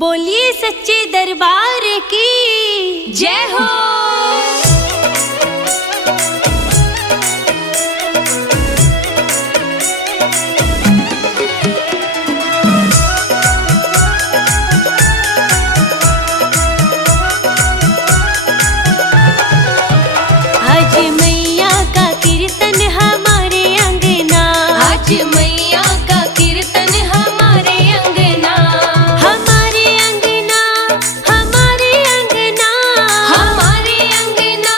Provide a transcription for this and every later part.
बोलिए सच्चे दरबार की जय हो। आज मैया का कीर्तन हमारे अंगना, आज मैया का कीर्तन हमारे अंगना, हमारे अंगना, हमारे अंगना, हमारे अंगना,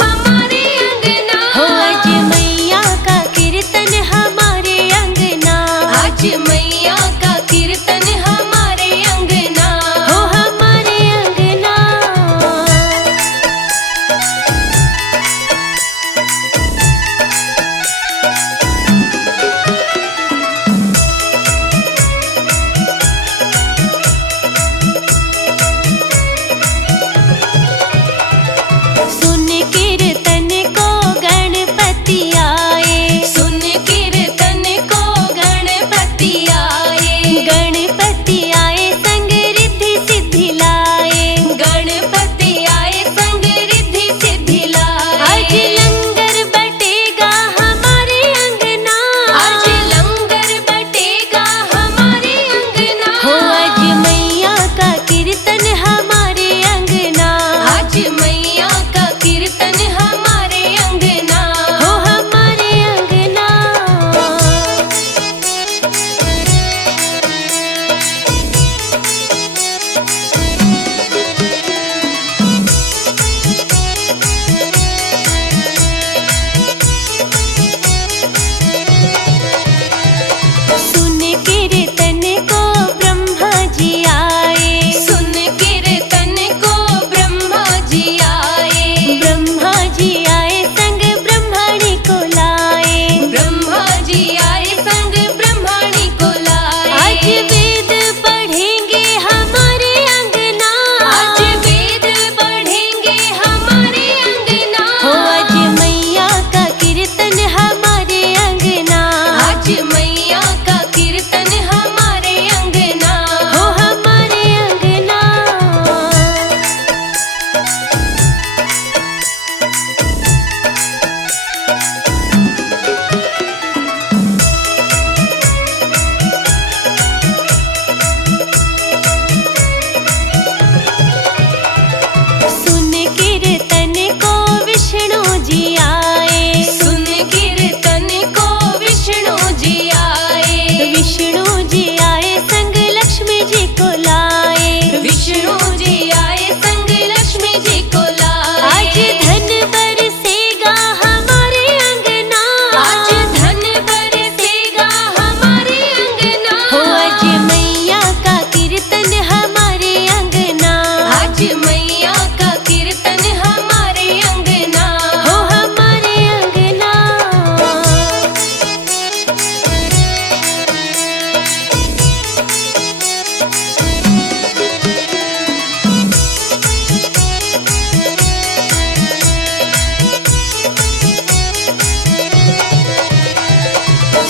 हमारे अंगना। हो आज मैया का कीर्तन हमारे अंगना, आज मैया का कीर्तन हमारे अंगना, हो हमारे अंगना। सुन कीर्तन को गणपति आए, सुन कीर्तन को गणपति आए, गणपति आए संग रिद्धि सिद्धि लाए, गणपति आए संग रिद्धि सिद्धि लाए। आज लंगर बटेगा हमारे अंगना, आज लंगर बटेगा हमारे अंगना। हो आज मैया का कीर्तन हमारे अंगना, आज मैया का कीर्तन हमारे अंगना, हो हमारे अंगना। सुन कीर्तन को ब्रह्मा जी आए, सुन कीर्तन को ब्रह्मा जी आए, ब्रह्मा जी आए संग ब्रह्मणी को लाए, ब्रह्मा जी आए संग ब्रह्मणी को लाए। आज वेद पढ़ेंगे हमारे अंगना, आज वेद पढ़ेंगे हमारे अंगना। हो आज मैया का कीर्तन हमारे अंगना, आज मैया का कीर्तन हमारे अंगना, हो हमारे अंगना। सुन कीर्तन को विष्णु जी आए, सुन कीर्तन को विष्णु जी आए, विष्णु जी आए संग लक्ष्मी जी को लाए, विष्णु जी आए संग लक्ष्मी जी को लाए। आज धन बरसेगा हमारे अंगना, आज धन बरसेगा हमारे अंगना। हो आज मैया का कीर्तन हमारे अंगना, आज मैया का कीर्तन हमारे अंगना, हो हमारे अंगना।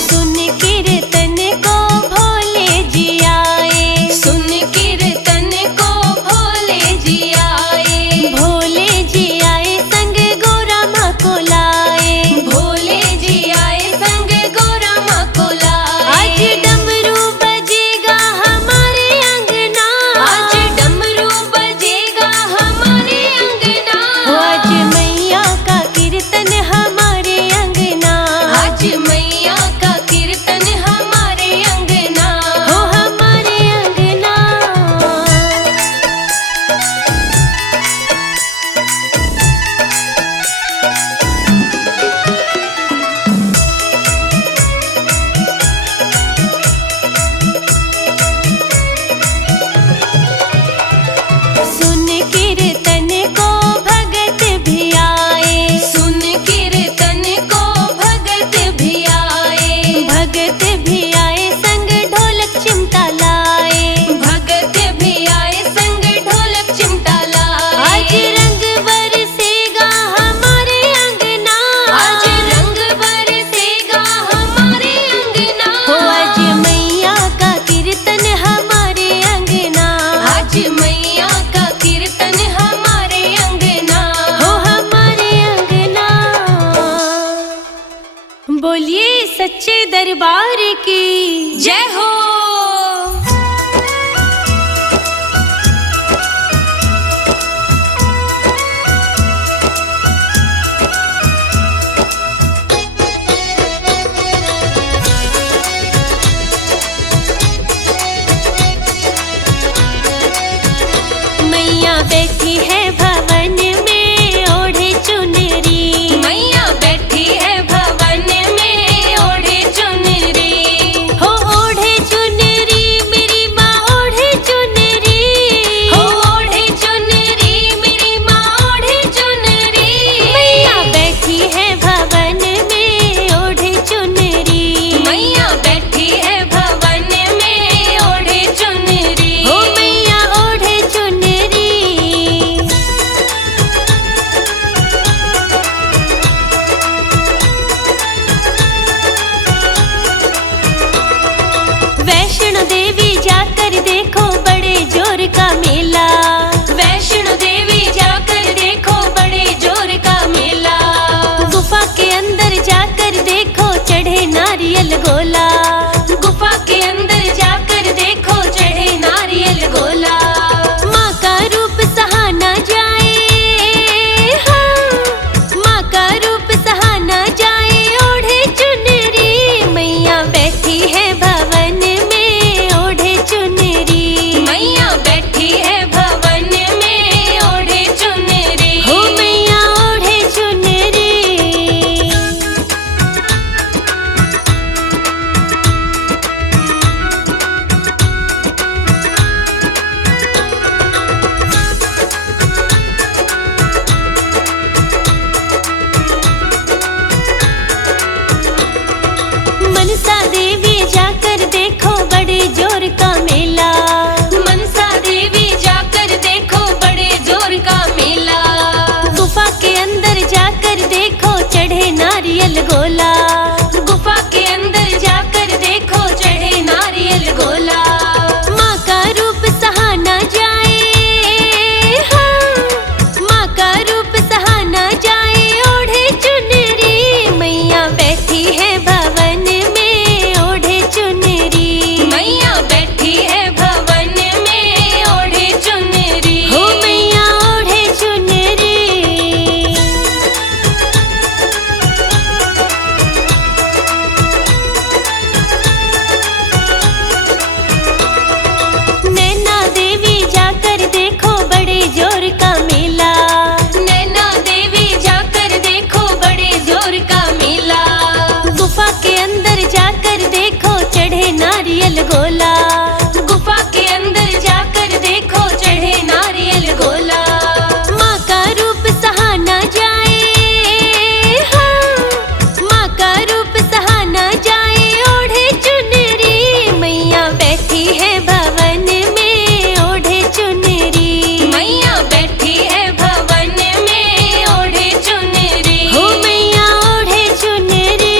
सुन कीर्तन को भोले जी आए, सुन कीर्तन को भोले जी आए, भोले जी आए संग गोरा माँ को लाए, भोले जी आए संग गोरा माँ को लाए। आज डमरू बजेगा हमारे अंगना, आज डमरू बजेगा हमारे अंगना। हो आज मैया का कीर्तन हमारे अंगना, आज मैया का कीर्तन दरबार की जय हो। मैया बैठी है भवन में ओढ़े चुनरी, मैया बैठी है भवन में ओढ़े चुनरी, हो ओढ़े चुनरी मेरी माँ ओढ़े चुनरी, हो ओढ़े चुनरी मेरी माँ ओढ़े चुनरी। मैया बैठी है भवन में ओढ़े चुनरी, मैया बैठी है भवन में ओढ़े चुनरी, हो मैया ओढ़े चुनरी। वैष्णो देवी जाकर देखो बड़े जोर का मेला, वैष्णो देवी जाकर देखो बड़े जोर का मेला। गुफा के अंदर जाकर देखो चढ़े नारियल गोला, गुफा के अंदर जाकर देखो चढ़े नारियल गोला। माँ का रूप सहा न जाए, हाँ माँ का रूप सहा न जाए ओढ़े चुनरी। मैया बैठी है भवन में ओढ़े चुनरी, मैया बैठी है भवन में ओढ़े चुनरी, हो मैया ओढ़े चुनरी। मनसा देवी जाकर देखो बड़े जोर का मेला, मनसा देवी जाकर देखो बड़े जोर का मेला। गुफा के अंदर जाकर देखो चढ़े नारियल गोला, गुफा के अंदर जाकर देखो चढ़े नारियल गोला। माँ का रूप सहा न जाए, हाँ माँ का रूप सहा न जाए ओढ़े चुनरी। मैया बैठी है भवन में ओढ़े चुनरी, मैया बैठी है भवन में ओढ़े चुनरी, हो मैया ओढ़े चुनरी। नैना देवी जाकर देखो बड़े जोर का मेला, नैना देवी जाकर देखो बड़े जोर का मेला। गुफा के अंदर जाकर देखो चढ़े नारियल गोला, गुफा के अंदर जाकर देखो चढ़े नारियल गोला। माँ का रूप सहा न जाए, हाँ माँ का रूप सहा न जाए ओढ़े चुनरी। मैया बैठी है भवन में ओढ़े चुनरी, मैया बैठी है भवन में ओढ़े चुनरी, हो मैया ओढ़े चुनरी।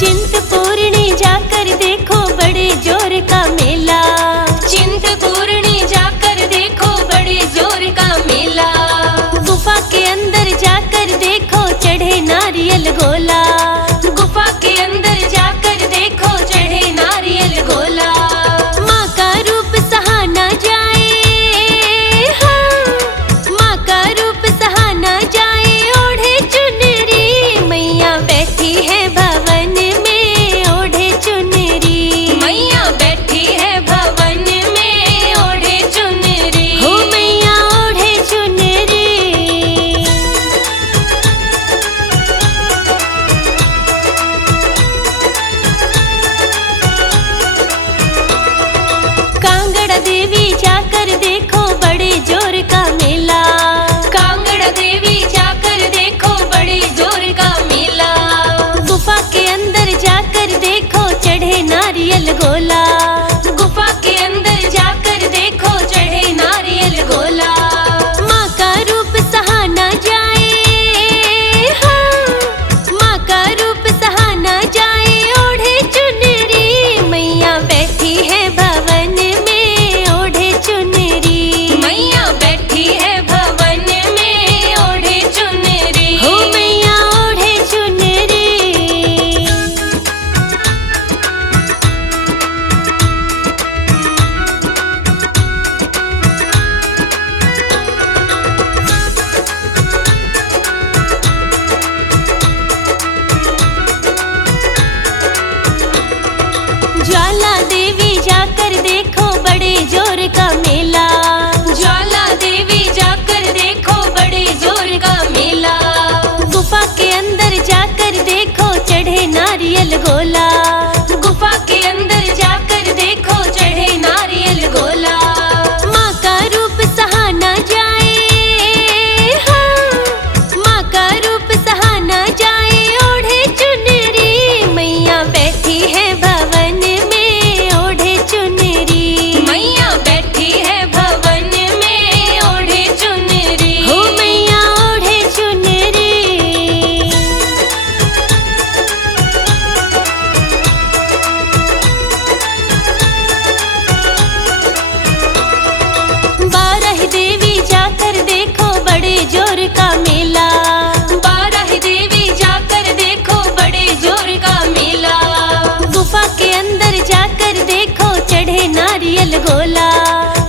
चिंतपूर्णी जाकर देखो बड़े जोर का मेला, चिंतपूर्णी जाकर देखो बड़े जोर का मेला। गुफा के अंदर जाकर देखो चढ़े नारियल गोला, गुफा के अंदर जाकर देखो चढ़े नारियल गोला। माँ का रूप सहा न जाए, हाँ माँ का रूप सहा न जाए ओढ़े चुनरी। मैया बैठी है भवन में ओढ़े चुनरी, मैया बैठी है भवन में ओढ़े चुनरी, हो मैया ओढ़े चुनरी। चढ़े नारियल गोला। गुफा के अंदर जाकर देखो चढ़े नारियल गोला। माँ का रूप सहा ना जाए, हाँ, माँ का रूप सहा ना जाए। ओढ़े चुनरी मैया बैठी है भवन में, ओढ़े चुनरी मैया बैठी है भवन में, ओढ़े चुनरी हो मैया ओढ़े चुनरी। बारह देवी जाकर देखो बड़े जोर का मेला। बारह देवी जाकर देखो बड़े जोर का मेला। गुफा के अंदर जाकर देखो चढ़े नारियल गोला।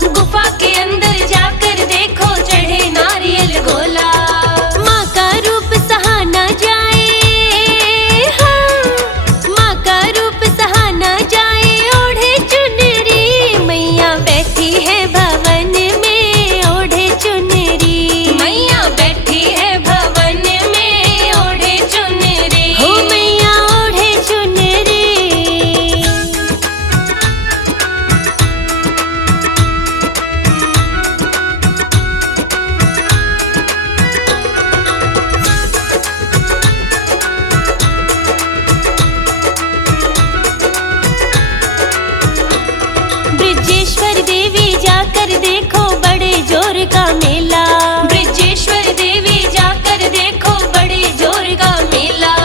गुफा के अंदर जाकर देखो चढ़े नारियल गोला। माँ का रूप सहा ना जाए, हाँ, माँ का रूप सहा ना जाए। ओढ़े चुनरी मैया बैठी है भवन में, ओढ़े चुनरी मैया बैठी है भवन में, ओढ़े चुनरी हो मैया ओढ़े चुनरी। ब्रजेश्वर देवी जाकर देखो बड़े जोर का मेला। ब्रजेश्वर देवी जाकर देखो बड़े जोर का मेला।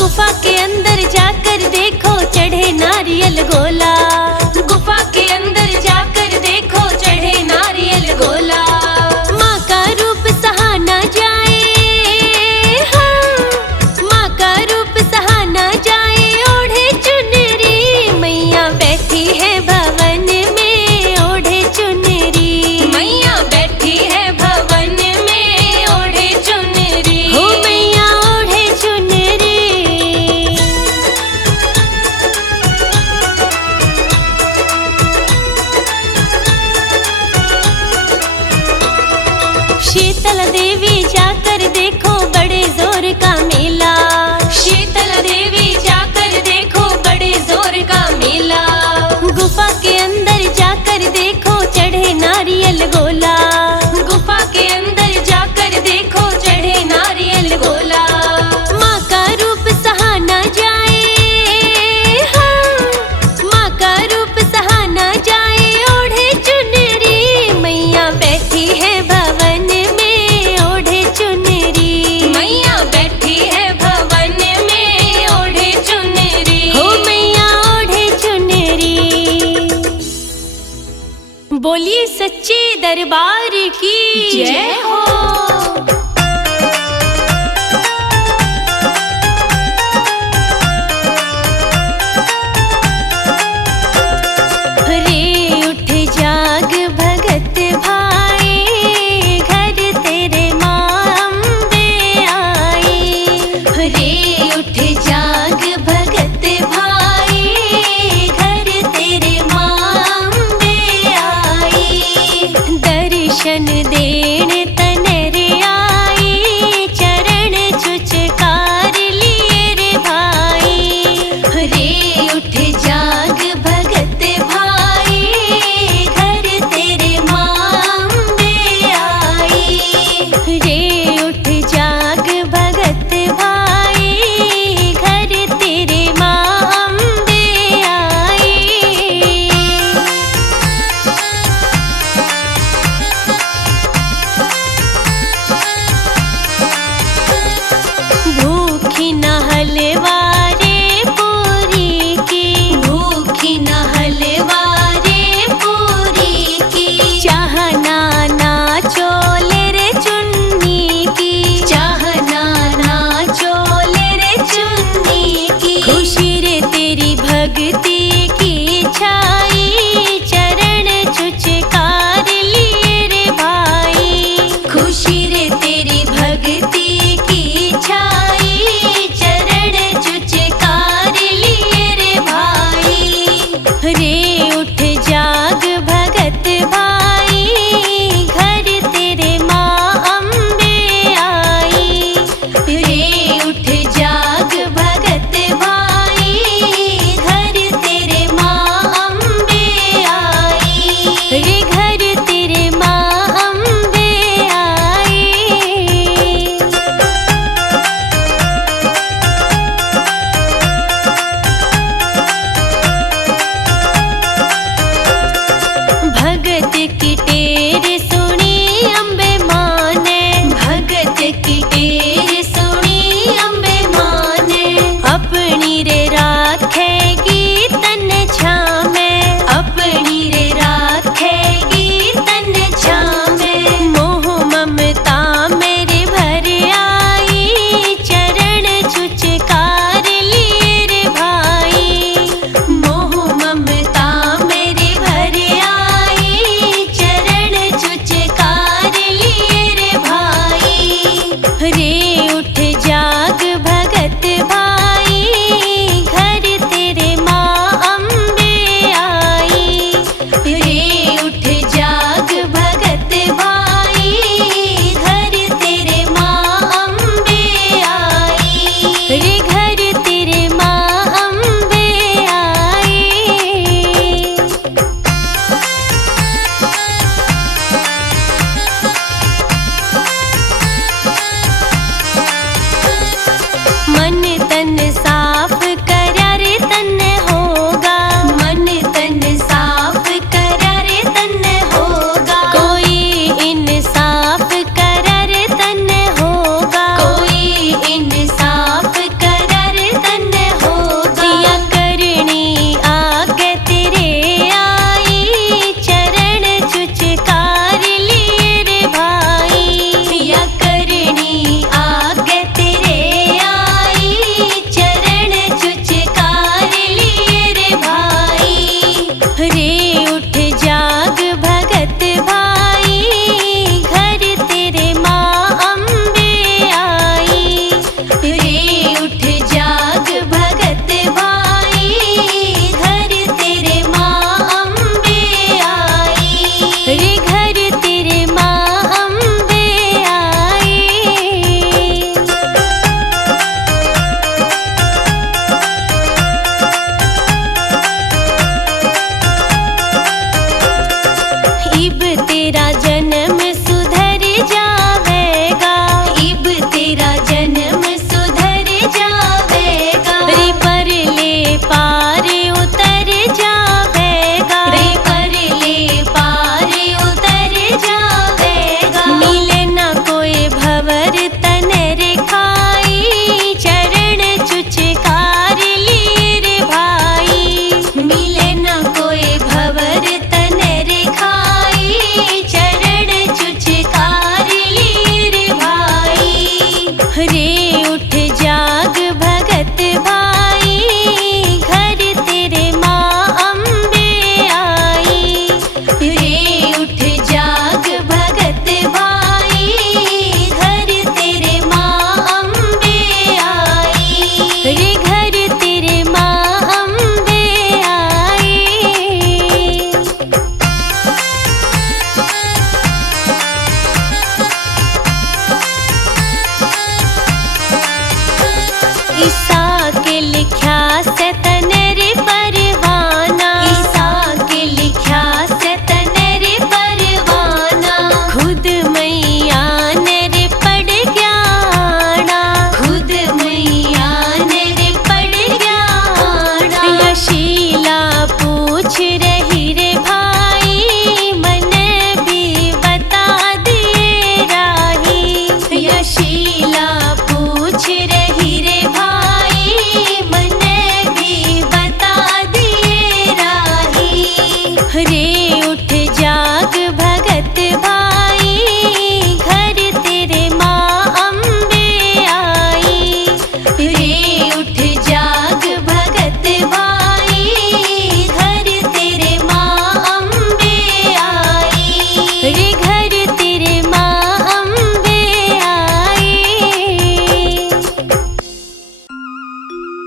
गुफा के अंदर जाकर देखो चढ़े नारियल गोला। गुफा के अंदर जाकर देखो चढ़े नारियल गोला। माँ का रूप सहा ना जाए, हाँ, माँ का रूप सहा ना जाए। ओढ़े चुनरी मैया बैठी है भवन में, ओढ़े चुनरी मैया बैठी है भवन में, ओढ़े चुनरी हो मैया ओढ़े चुनरी। शीतल देवी जाकर देखो बड़े जोर का मेला। शीतल देवी जाकर देखो बड़े जोर का मेला। गुफा के अंदर जाकर देखो चढ़े नारियल गोला। गुफा के अंदर जाकर देखो चढ़े नारियल गोला। माँ का रूप सहा ना जाए, हाँ, माँ का रूप सहा ना जाए। ओढ़े चुनरी मैया बैठी है भवन में, ओढ़े चुनरी मैया बैठी है भवन में, ओढ़े चुनरी हो मैया ओढ़े चुनरी। बोलिए सच्चे दरबार की जय हो। रे उठ जाग भगत भाई, घर तेरे माँ अम्बे आई। रे उठ जाग भगत भाई, घर तेरे माँ अम्बे आई। दर्शन देण तन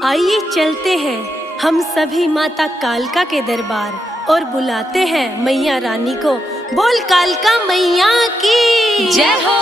आइए चलते हैं हम सभी माता कालका के दरबार और बुलाते हैं मैया रानी को। बोल कालका मैया की जय हो।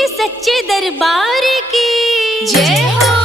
के सच्चे दरबार की जय हो।